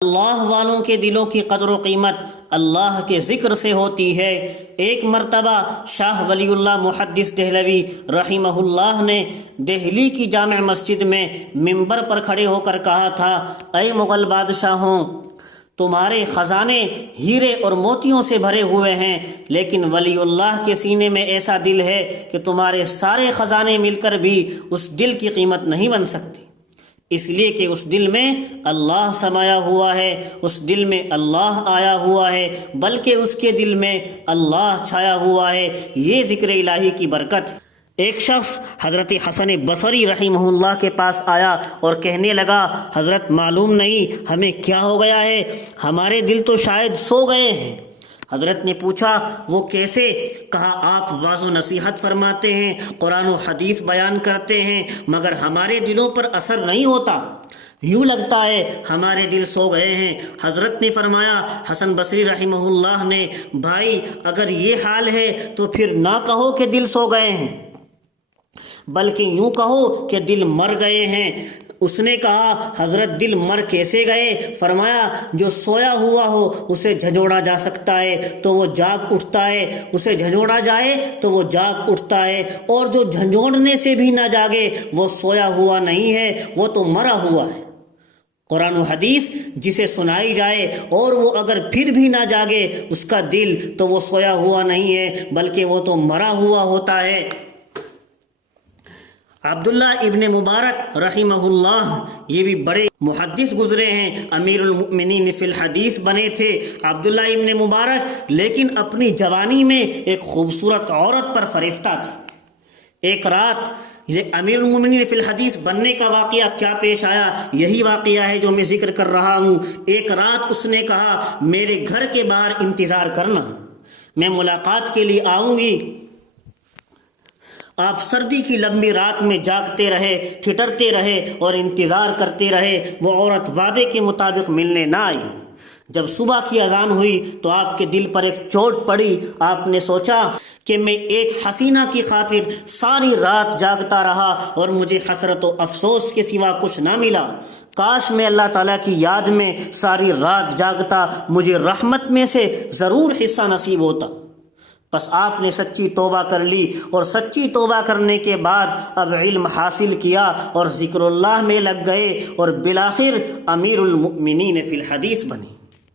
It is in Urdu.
اللہ والوں کے دلوں کی قدر و قیمت اللہ کے ذکر سے ہوتی ہے۔ ایک مرتبہ شاہ ولی اللہ محدث دہلوی رحمہ اللہ نے دہلی کی جامع مسجد میں منبر پر کھڑے ہو کر کہا تھا، اے مغل بادشاہوں، تمہارے خزانے ہیرے اور موتیوں سے بھرے ہوئے ہیں، لیکن ولی اللہ کے سینے میں ایسا دل ہے کہ تمہارے سارے خزانے مل کر بھی اس دل کی قیمت نہیں بن سکتی، اس لیے کہ اس دل میں اللہ سمایا ہوا ہے، اس دل میں اللہ آیا ہوا ہے، بلکہ اس کے دل میں اللہ چھایا ہوا ہے۔ یہ ذکر الہی کی برکت ہے۔ ایک شخص حضرت حسن بصری رحمہ اللہ کے پاس آیا اور کہنے لگا، حضرت معلوم نہیں ہمیں کیا ہو گیا ہے، ہمارے دل تو شاید سو گئے ہیں۔ حضرت نے پوچھا، وہ کیسے؟ کہا، آپ واعظ و نصیحت فرماتے ہیں، قرآن و حدیث بیان کرتے ہیں، مگر ہمارے دلوں پر اثر نہیں ہوتا، یوں لگتا ہے ہمارے دل سو گئے ہیں۔ حضرت نے فرمایا، حسن بصری رحمہ اللہ نے، بھائی اگر یہ حال ہے تو پھر نہ کہو کہ دل سو گئے ہیں، بلکہ یوں کہو کہ دل مر گئے ہیں۔ اس نے کہا، حضرت دل مر کیسے گئے؟ فرمایا، جو سویا ہوا ہو اسے جھنجھوڑا جا سکتا ہے تو وہ جاگ اٹھتا ہے، اسے جھنجھوڑا جائے تو وہ جاگ اٹھتا ہے، اور جو جھنجھوڑنے سے بھی نہ جاگے وہ سویا ہوا نہیں ہے، وہ تو مرا ہوا ہے۔ قرآن و حدیث جسے سنائی جائے اور وہ اگر پھر بھی نہ جاگے اس کا دل، تو وہ سویا ہوا نہیں ہے بلکہ وہ تو مرا ہوا ہوتا ہے۔ عبداللہ ابن مبارک رحمہ اللہ، یہ بھی بڑے محدث گزرے ہیں، امیر المؤمنین فی الحدیث بنے تھے عبداللہ ابن مبارک، لیکن اپنی جوانی میں ایک خوبصورت عورت پر فریفتہ تھے۔ ایک رات یہ امیر المؤمنین فی الحدیث بننے کا واقعہ کیا پیش آیا، یہی واقعہ ہے جو میں ذکر کر رہا ہوں۔ ایک رات اس نے کہا، میرے گھر کے باہر انتظار کرنا، میں ملاقات کے لیے آؤں گی۔ آپ سردی کی لمبی رات میں جاگتے رہے، ٹھٹرتے رہے اور انتظار کرتے رہے، وہ عورت وعدے کے مطابق ملنے نہ آئی۔ جب صبح کی اذان ہوئی تو آپ کے دل پر ایک چوٹ پڑی، آپ نے سوچا کہ میں ایک حسینہ کی خاطر ساری رات جاگتا رہا اور مجھے حسرت و افسوس کے سوا کچھ نہ ملا، کاش میں اللہ تعالیٰ کی یاد میں ساری رات جاگتا، مجھے رحمت میں سے ضرور حصہ نصیب ہوتا۔ بس آپ نے سچی توبہ کر لی، اور سچی توبہ کرنے کے بعد اب علم حاصل کیا اور ذکر اللہ میں لگ گئے، اور بالآخر امیر المؤمنین فی الحدیث بنے۔